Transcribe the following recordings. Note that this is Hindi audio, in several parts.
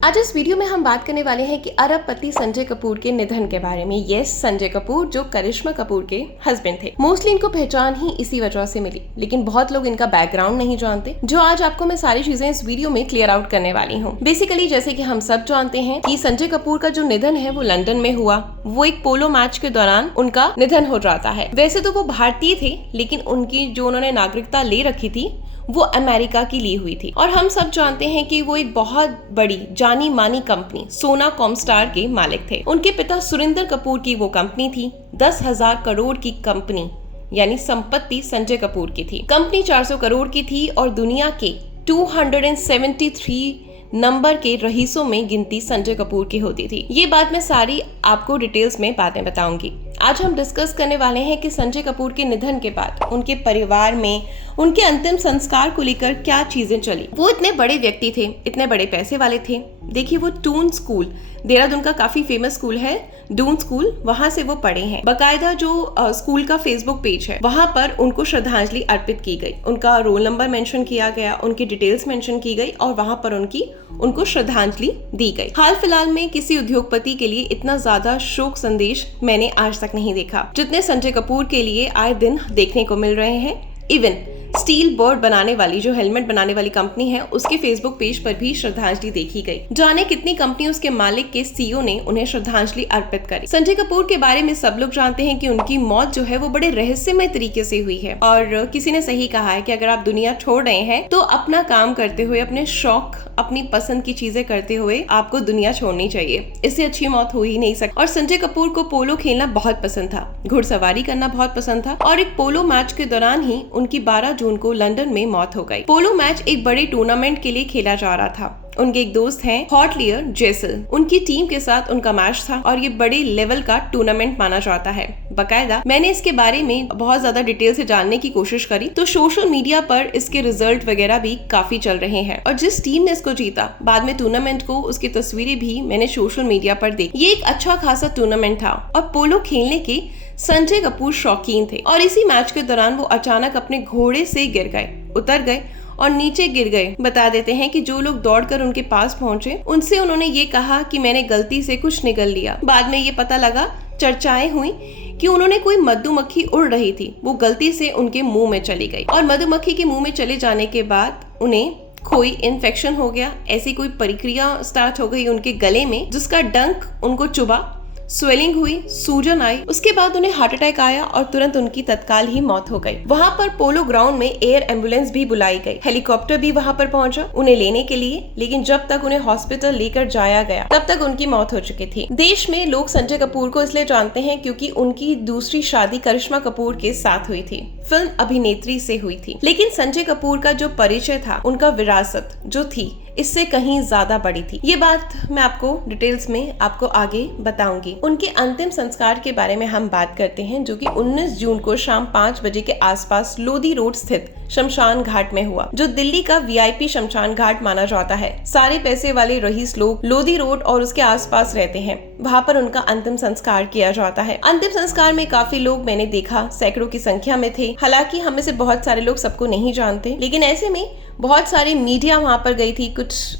आज इस वीडियो में हम बात करने वाले हैं कि अरबपति संजय कपूर के निधन के बारे में। यस, संजय कपूर जो करिश्मा कपूर के हस्बैंड थे। मोस्टली इनको पहचान ही इसी वजह से मिली, लेकिन बहुत लोग इनका बैकग्राउंड नहीं जानते, जो आज आपको मैं सारी चीजें इस वीडियो में क्लियर आउट करने वाली हूँ। बेसिकली जैसे कि हम सब जानते हैं कि संजय कपूर का जो निधन है वो लंदन में हुआ। वो एक पोलो मैच के दौरान उनका निधन हो जाता है। वैसे तो वो भारतीय थे, लेकिन उनकी जो उन्होंने नागरिकता ले रखी थी वो अमेरिका की ली हुई थी। और हम सब जानते हैं कि वो एक बहुत बड़ी जानी मानी कंपनी सोना कॉमस्टार के मालिक थे। उनके पिता सुरिंदर कपूर की वो कंपनी थी। 10,000 करोड़ की कंपनी यानी संपत्ति संजय कपूर की थी। कंपनी 400 करोड़ की थी और दुनिया के 273 नंबर के रईसों में गिनती संजय कपूर की होती थी। ये बात मैं सारी आपको डिटेल्स में बातें बताऊंगी। आज हम डिस्कस करने वाले हैं कि संजय कपूर के निधन के बाद उनके परिवार में उनके अंतिम संस्कार को लेकर क्या चीजें चली। वो इतने बड़े व्यक्ति थे, इतने बड़े पैसे वाले थे। देखिए, वो टून स्कूल, देहरादून का काफी फेमस स्कूल है डून स्कूल, वहां से वो पढ़े हैं। बकायदा जो स्कूल का फेसबुक पेज है वहां पर उनको श्रद्धांजलि अर्पित की गई। उनका रोल नंबर मेंशन किया गया, उनकी डिटेल्स मेंशन की गई और वहां पर उनको श्रद्धांजलि दी गई। हाल फिलहाल में किसी उद्योगपति के लिए इतना ज्यादा शोक संदेश मैंने आज तक नहीं देखा जितने संजय कपूर के लिए आए दिन देखने को मिल रहे हैं। इवन स्टील बोर्ड बनाने वाली, जो हेलमेट बनाने वाली कंपनी है, उसके फेसबुक पेज पर भी श्रद्धांजलि देखी गई। जाने कितनी कंपनी उसके मालिक के सीईओ ने उन्हें श्रद्धांजलि अर्पित करी। संजय कपूर के बारे में सब लोग जानते हैं कि उनकी मौत जो है वो बड़े रहस्यमय तरीके से हुई है। और किसी ने सही कहा है कि अगर आप दुनिया छोड़ रहे हैं तो अपना काम करते हुए, अपने शौक, अपनी पसंद की चीजें करते हुए आपको दुनिया छोड़नी चाहिए। इससे अच्छी मौत हो ही नहीं सकती। और संजय कपूर को पोलो खेलना बहुत पसंद था, घुड़सवारी करना बहुत पसंद था और एक पोलो मैच के दौरान ही उनकी 12 जून को लंदन में मौत हो गई। पोलो मैच एक बड़े टूर्नामेंट के लिए खेला जा रहा था। उनके एक दोस्त हैं हॉटलियर जेसल, उनकी टीम के साथ उनका मैच था और ये बड़े लेवल का टूर्नामेंट माना जाता है। बकायदा मैंने इसके बारे में बहुत ज्यादा डिटेल से जानने की कोशिश करी तो सोशल मीडिया पर इसके रिजल्ट वगैरह भी काफी चल रहे हैं। और जिस टीम ने इसको जीता, बाद में टूर्नामेंट को, उसकी तस्वीरें भी मैंने सोशल मीडिया पर देखी। ये एक अच्छा खासा टूर्नामेंट था और पोलो खेलने के संजय कपूर शौकीन थे। और इसी मैच के दौरान वो अचानक अपने घोड़े से गिर गए, उतर गए और नीचे गिर गए। बता देते हैं कि जो लोग दौड़कर उनके पास पहुंचे उनसे उन्होंने ये कहा कि मैंने गलती से कुछ निगल लिया। बाद में ये पता लगा, चर्चाएं हुई कि उन्होंने कोई मधुमक्खी उड़ रही थी, वो गलती से उनके मुंह में चली गई और मधुमक्खी के मुंह में चले जाने के बाद उन्हें कोई इन्फेक्शन हो गया। ऐसी कोई प्रक्रिया स्टार्ट हो गई उनके गले में जिसका डंक उनको चुभा, स्वेलिंग हुई, सूजन आई। उसके बाद उन्हें हार्ट अटैक आया और तुरंत उनकी तत्काल ही मौत हो गई। वहां पर पोलो ग्राउंड में एयर एम्बुलेंस भी बुलाई गई, हेलीकॉप्टर भी वहां पर पहुंचा उन्हें लेने के लिए, लेकिन जब तक उन्हें हॉस्पिटल लेकर जाया गया तब तक उनकी मौत हो चुकी थी। देश में लोग संजय कपूर को इसलिए जानते हैं क्योंकि उनकी दूसरी शादी करिश्मा कपूर के साथ हुई थी, फिल्म अभिनेत्री से हुई थी। लेकिन संजय कपूर का जो परिचय था, उनका विरासत जो थी, इससे कहीं ज्यादा बड़ी थी। ये बात मैं आपको डिटेल्स में आपको आगे बताऊंगी। उनके अंतिम संस्कार के बारे में हम बात करते हैं, जो कि 19 जून को शाम 5 बजे के आसपास लोधी रोड स्थित शमशान घाट में हुआ, जो दिल्ली का वीआईपी शमशान घाट माना जाता है। सारे पैसे वाले रईस लोग लोधी रोड और उसके आसपास रहते हैं, वहाँ पर उनका अंतिम संस्कार किया जाता है। अंतिम संस्कार में काफी लोग मैंने देखा, सैकड़ों की संख्या में थे। हालांकि हम में से बहुत सारे लोग सबको नहीं जानते, लेकिन ऐसे में बहुत सारी मीडिया वहां पर गई थी, कुछ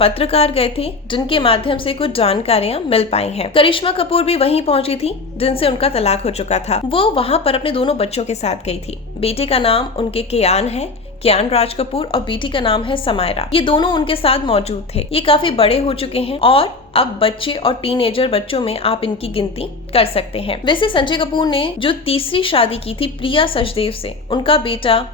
पत्रकार गए थे जिनके माध्यम से कुछ जानकारियां मिल पाई हैं। करिश्मा कपूर भी वहीं पहुंची थी जिनसे उनका तलाक हो चुका था। वो वहां पर अपने दोनों बच्चों के साथ गई थी। बेटे का नाम उनके कियान है, कियान राज कपूर, और बेटी का नाम है समायरा। ये दोनों उनके साथ मौजूद थे। ये काफी बड़े हो चुके हैं और अब बच्चे और टीनेजर बच्चों में आप इनकी गिनती कर सकते हैं। वैसे संजय कपूर ने जो तीसरी शादी की थी प्रिया सचदेव से, उनका बेटा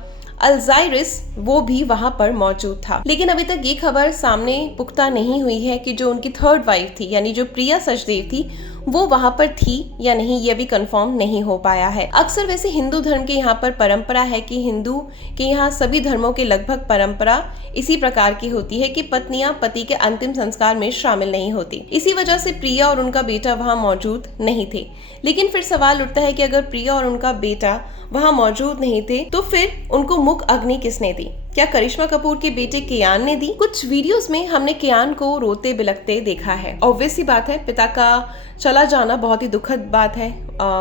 अल्जाइरिस वो भी वहां पर मौजूद था। लेकिन अभी तक ये खबर सामने पुख्ता नहीं हुई है कि जो उनकी थर्ड वाइफ थी, यानी जो प्रिया सचदेव थी, वो वहां पर थी या नहीं, ये भी कंफर्म नहीं हो पाया है। अक्सर वैसे हिंदू धर्म के यहाँ पर परंपरा है कि हिंदू के यहाँ सभी धर्मों के लगभग परंपरा इसी प्रकार की होती है कि पत्नियां पति के अंतिम संस्कार में शामिल नहीं होती। इसी वजह से प्रिया और उनका बेटा वहां मौजूद नहीं थे। लेकिन फिर सवाल उठता है कि अगर प्रिया और उनका बेटा वहां मौजूद नहीं थे तो फिर उनको मुख अग्नि किसने दी? क्या करिश्मा कपूर के बेटे कियान ने दी? कुछ वीडियोस में हमने कियान को रोते बिलखते देखा है। ऑब्वियस सी बात है, पिता का चला जाना बहुत ही दुखद बात है,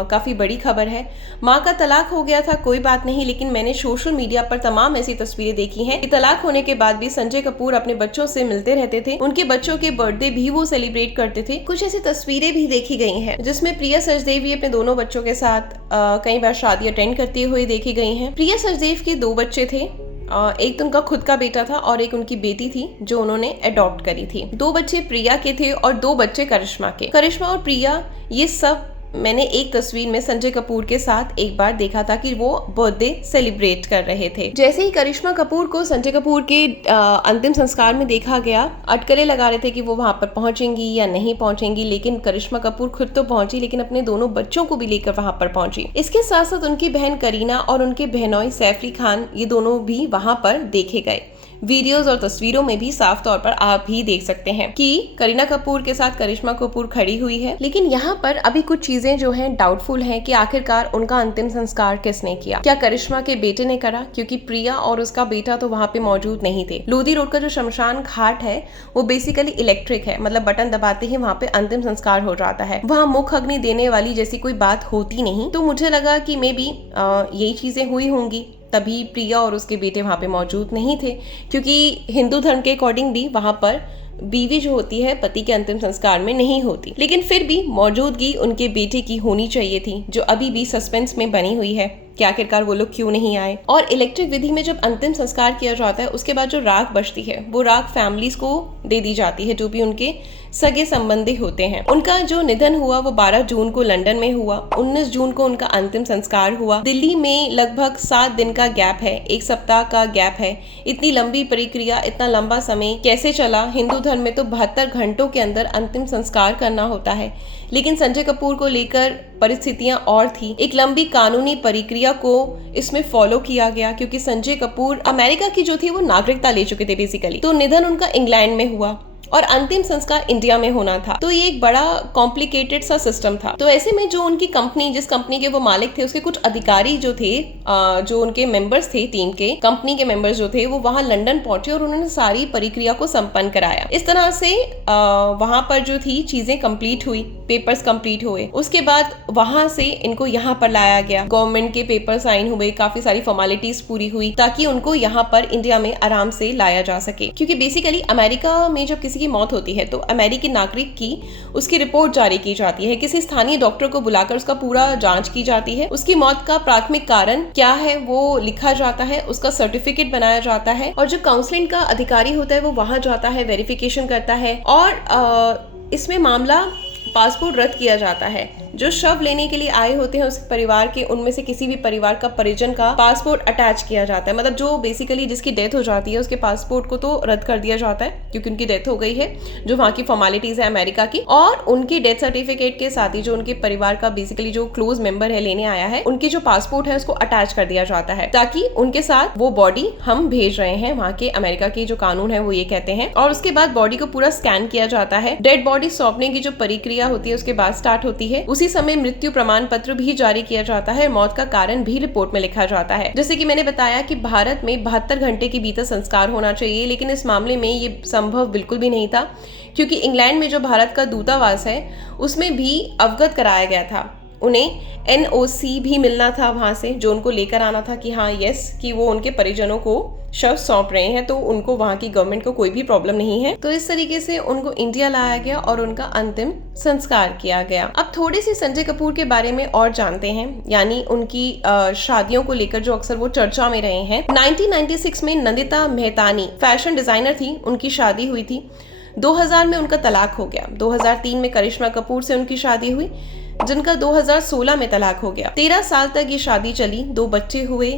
काफी बड़ी खबर है। माँ का तलाक हो गया था, कोई बात नहीं, लेकिन मैंने सोशल मीडिया पर तमाम ऐसी तस्वीरें देखी हैं कि तलाक होने के बाद भी संजय कपूर अपने बच्चों से मिलते रहते थे, उनके बच्चों के बर्थडे भी वो सेलिब्रेट करते थे। कुछ ऐसी तस्वीरें भी देखी गई हैं जिसमें प्रिया सचदेव भी अपने दोनों बच्चों के साथ कई बार शादी अटेंड करते हुए देखी गई हैं। प्रिया सचदेव के 2 बच्चे थे, एक तो उनका खुद का बेटा था और एक उनकी बेटी थी जो उन्होंने अडॉप्ट करी थी। 2 बच्चे प्रिया के थे और 2 बच्चे करिश्मा के। करिश्मा और प्रिया ये सब मैंने एक तस्वीर में संजय कपूर के साथ एक बार देखा था कि वो बर्थडे सेलिब्रेट कर रहे थे। जैसे ही करिश्मा कपूर को संजय कपूर के अंतिम संस्कार में देखा गया, अटकलें लगा रहे थे कि वो वहां पर पहुंचेंगी या नहीं पहुंचेंगी, लेकिन करिश्मा कपूर खुद तो पहुंची, लेकिन अपने दोनों बच्चों को भी लेकर वहां पर पहुंची। इसके साथ साथ उनकी बहन करीना और उनके बहनोई सैफ अली खान, ये दोनों भी वहां पर देखे गए। वीडियोस और तस्वीरों में भी साफ तौर पर आप भी देख सकते हैं कि करीना कपूर के साथ करिश्मा कपूर खड़ी हुई है। लेकिन यहाँ पर अभी कुछ चीजें जो हैं डाउटफुल हैं कि आखिरकार उनका अंतिम संस्कार किसने किया। क्या करिश्मा के बेटे ने करा? क्योंकि प्रिया और उसका बेटा तो वहाँ पे मौजूद नहीं थे। लोधी रोड का जो शमशान घाट है वो बेसिकली इलेक्ट्रिक है, मतलब बटन दबाते ही वहाँ पे अंतिम संस्कार हो जाता है। वहाँ मुख अग्नि देने वाली जैसी कोई बात होती नहीं, तो मुझे लगा कि मे बी यही चीजें हुई होंगी, तभी प्रिया और उसके बेटे वहाँ पे मौजूद नहीं थे। क्योंकि हिंदू धर्म के अकॉर्डिंग भी वहाँ पर बीवी जो होती है पति के अंतिम संस्कार में नहीं होती, लेकिन फिर भी मौजूदगी उनके बेटे की होनी चाहिए थी, जो अभी भी सस्पेंस में बनी हुई है कि आखिरकार वो लोग क्यों नहीं आए। और इलेक्ट्रिक विधि में जब अंतिम संस्कार किया जाता है उसके बाद जो राख बचती है वो राख फैमिलीज को दे दी जाती है, जो भी उनके सगे संबंधी होते हैं। उनका जो निधन हुआ वो 12 जून को लंदन में हुआ, 19 जून को उनका अंतिम संस्कार हुआ। दिल्ली में लगभग 7 दिन का गैप है, 1 सप्ताह का गैप है। इतनी लंबी प्रक्रिया, इतना लंबा समय कैसे चला? हिंदू धर्म में तो 72 घंटों के अंदर अंतिम संस्कार करना होता है, लेकिन संजय कपूर को लेकर परिस्थितियां और थी। एक लंबी कानूनी प्रक्रिया को इसमें फॉलो किया गया, क्योंकि संजय कपूर अमेरिका की जो थी वो नागरिकता ले चुके थे बेसिकली। तो निधन उनका इंग्लैंड में हुआ और अंतिम संस्कार इंडिया में होना था, तो ये एक बड़ा कॉम्प्लिकेटेड सा सिस्टम था। तो ऐसे में जो उनकी कंपनी, जिस कंपनी के वो मालिक थे, उसके कुछ अधिकारी जो थे, जो उनके मेंबर्स थे, टीम के कंपनी के मेंबर्स जो थे, वो वहां लंदन पहुंचे और उन्होंने सारी प्रक्रिया को संपन्न कराया। इस तरह से वहां पर जो थी चीजें कंप्लीट हुई, पेपर्स कंप्लीट हुए। उसके बाद वहां से इनको यहाँ पर लाया गया, गवर्नमेंट के पेपर साइन हुए, काफी सारी फॉर्मेलिटीज पूरी हुई ताकि उनको यहाँ पर इंडिया में आराम से लाया जा सके। क्योंकि बेसिकली अमेरिका में जब किसी की मौत होती है तो अमेरिकी नागरिक की उसकी रिपोर्ट जारी की जाती है, किसी स्थानीय डॉक्टर को बुलाकर उसका पूरा जांच की जाती है, उसकी मौत का प्राथमिक कारण क्या है वो लिखा जाता है, उसका सर्टिफिकेट बनाया जाता है, और जो काउंसलिंग का अधिकारी होता है वो वहां जाता है, वेरिफिकेशन करता है, और इसमें मामला पासपोर्ट रद्द किया जाता है। जो शव लेने के लिए आए होते हैं उस परिवार के, उनमें से किसी भी परिवार का परिजन का पासपोर्ट अटैच किया जाता है, मतलब जो बेसिकली जिसकी डेथ हो जाती है उसके पासपोर्ट को तो रद्द कर दिया जाता है क्योंकि उनकी डेथ हो गई है, जो वहाँ की फॉर्मेलिटीज है अमेरिका की, और उनकी डेथ सर्टिफिकेट के साथ ही जो उनके परिवार का बेसिकली जो क्लोज मेंबर है लेने आया है, उनकी जो पासपोर्ट है उसको अटैच कर दिया जाता है ताकि उनके साथ वो बॉडी हम भेज रहे हैं, वहाँ के अमेरिका की जो कानून है वो ये कहते हैं। और उसके बाद बॉडी को पूरा स्कैन किया जाता है। डेड बॉडी सौंपने की जो प्रक्रिया होती है उसके बाद स्टार्ट होती है। उसी समय मृत्यु प्रमाण पत्र भी जारी किया जाता है, मौत का कारण भी रिपोर्ट में लिखा जाता है। जैसे कि मैंने बताया कि भारत में 72 घंटे के भीतर संस्कार होना चाहिए, लेकिन इस मामले में ये संभव बिल्कुल भी नहीं था, क्योंकि इंग्लैंड में जो भारत का दूतावास है उसमें भी अवगत कराया गया था, उन्हें NOC भी मिलना था वहां से, जो उनको लेकर आना था कि हाँ यस कि वो उनके परिजनों को शव सौंप रहे हैं, तो उनको वहां की गवर्नमेंट को कोई भी प्रॉब्लम नहीं है। तो इस तरीके से उनको इंडिया लाया गया और उनका अंतिम संस्कार किया गया। अब थोड़ी सी संजय कपूर के बारे में और जानते हैं, यानी उनकी शादियों को लेकर जो अक्सर वो चर्चा में रहे हैं। 1996 में नंदिता मेहतानी फैशन डिजाइनर थी, उनकी शादी हुई थी। 2000 में उनका तलाक हो गया। 2003 में करिश्मा कपूर से उनकी शादी हुई, जिनका 2016 में तलाक हो गया। 13 साल तक ये शादी चली, 2 बच्चे हुए,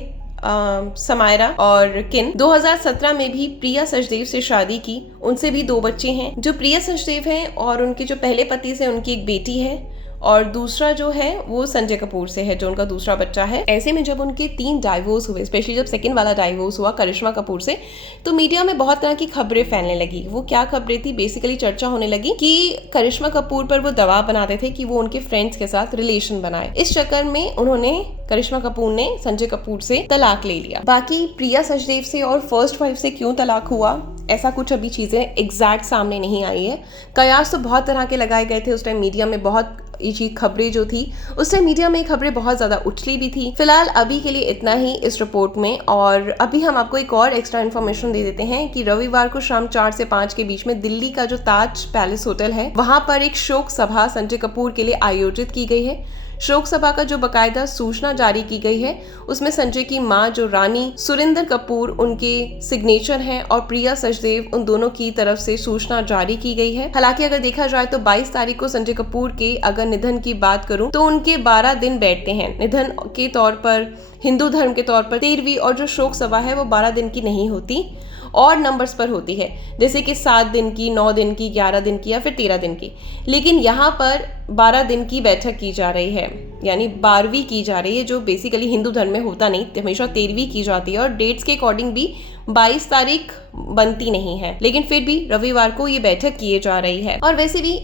समायरा और किन। 2017 में भी प्रिया सचदेव से शादी की, उनसे भी 2 बच्चे हैं। जो प्रिया सचदेव हैं और उनके जो पहले पति से उनकी एक बेटी है और दूसरा जो है वो संजय कपूर से है, जो उनका दूसरा बच्चा है। ऐसे में जब उनके 3 डाइवोर्स हुए, स्पेशली जब सेकंड वाला डाइवोर्स हुआ करिश्मा कपूर से, तो मीडिया में बहुत तरह की खबरें फैलने लगी। वो क्या खबरें थी? बेसिकली चर्चा होने लगी कि करिश्मा कपूर पर वो दबाव बनाते थे कि वो उनके फ्रेंड्स के साथ रिलेशन बनाए। इस चक्कर में उन्होंने, करिश्मा कपूर ने संजय कपूर से तलाक ले लिया। बाकी प्रिया सचदेव से और फर्स्ट वाइफ से क्यों तलाक हुआ, ऐसा कुछ अभी चीजें एग्जैक्ट सामने नहीं आई है। कयास तो बहुत तरह के लगाए गए थे उस टाइम मीडिया में, बहुत ये चीज खबरें जो थी उस टाइम मीडिया में खबरें बहुत ज्यादा उछली भी थी। फिलहाल अभी के लिए इतना ही इस रिपोर्ट में। और अभी हम आपको एक और एक्स्ट्रा इन्फॉर्मेशन दे देते हैं कि रविवार को शाम 4 से 5 के बीच में दिल्ली का जो ताज पैलेस होटल है, वहां पर एक शोक सभा संजय कपूर के लिए आयोजित की गई है। शोक सभा का जो बकायदा सूचना जारी की गई है, उसमें संजय की मां जो रानी सुरिंदर कपूर, उनके सिग्नेचर हैं, और प्रिया सचदेव, उन दोनों की तरफ से सूचना जारी की गई है। हालांकि अगर देखा जाए तो 22 तारीख को संजय कपूर के अगर निधन की बात करूं तो उनके 12 दिन बैठते हैं। निधन के तौर पर, हिंदू धर्म के तौर पर 13वीं, और जो शोक सभा है वो 12 दिन की नहीं होती और नंबर्स पर होती है, जैसे कि 7 दिन की, 9 दिन की, 11 दिन की या फिर 13 दिन की। लेकिन यहाँ पर 12 दिन की बैठक की जा रही है, यानी 12वीं की जा रही है, जो बेसिकली हिंदू धर्म में होता नहीं, हमेशा 13वीं की जाती है। और डेट्स के अकॉर्डिंग भी 22 तारीख बनती नहीं है, लेकिन फिर भी रविवार को ये बैठक किए जा रही है। और वैसे भी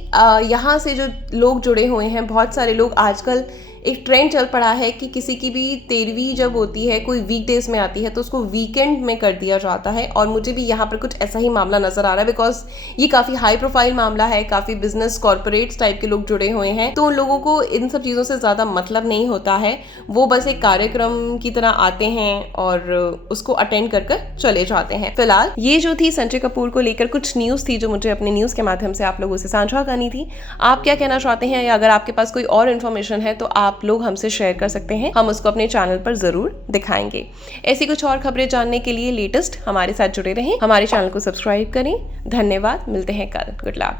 यहाँ से जो लोग जुड़े हुए हैं, बहुत सारे लोग, आजकल एक ट्रेंड चल पड़ा है कि किसी की भी 13वीं जब होती है, कोई वीकडेज में आती है, तो उसको वीकेंड में कर दिया जाता है। और मुझे भी यहाँ पर कुछ ऐसा ही मामला नजर आ रहा है, बिकॉज ये काफ़ी हाई प्रोफाइल मामला है, काफ़ी बिजनेस कॉर्पोरेट्स टाइप के लोग जुड़े हुए हैं, तो उन लोगों को इन सब चीज़ों से ज़्यादा मतलब नहीं होता है। वो बस एक कार्यक्रम की तरह आते हैं और उसको अटेंड कर चले जाते हैं। फिलहाल ये जो थी संजय कपूर को लेकर कुछ न्यूज़ थी, जो मुझे अपने न्यूज़ के माध्यम से आप लोगों से साझा करनी थी। आप क्या कहना चाहते हैं, या अगर आपके पास कोई और इन्फॉर्मेशन है तो आप लोग हमसे शेयर कर सकते हैं, हम उसको अपने चैनल पर जरूर दिखाएंगे। ऐसी कुछ और खबरें जानने के लिए लेटेस्ट हमारे साथ जुड़े रहें, हमारे चैनल को सब्सक्राइब करें। धन्यवाद, मिलते हैं कल। Good luck.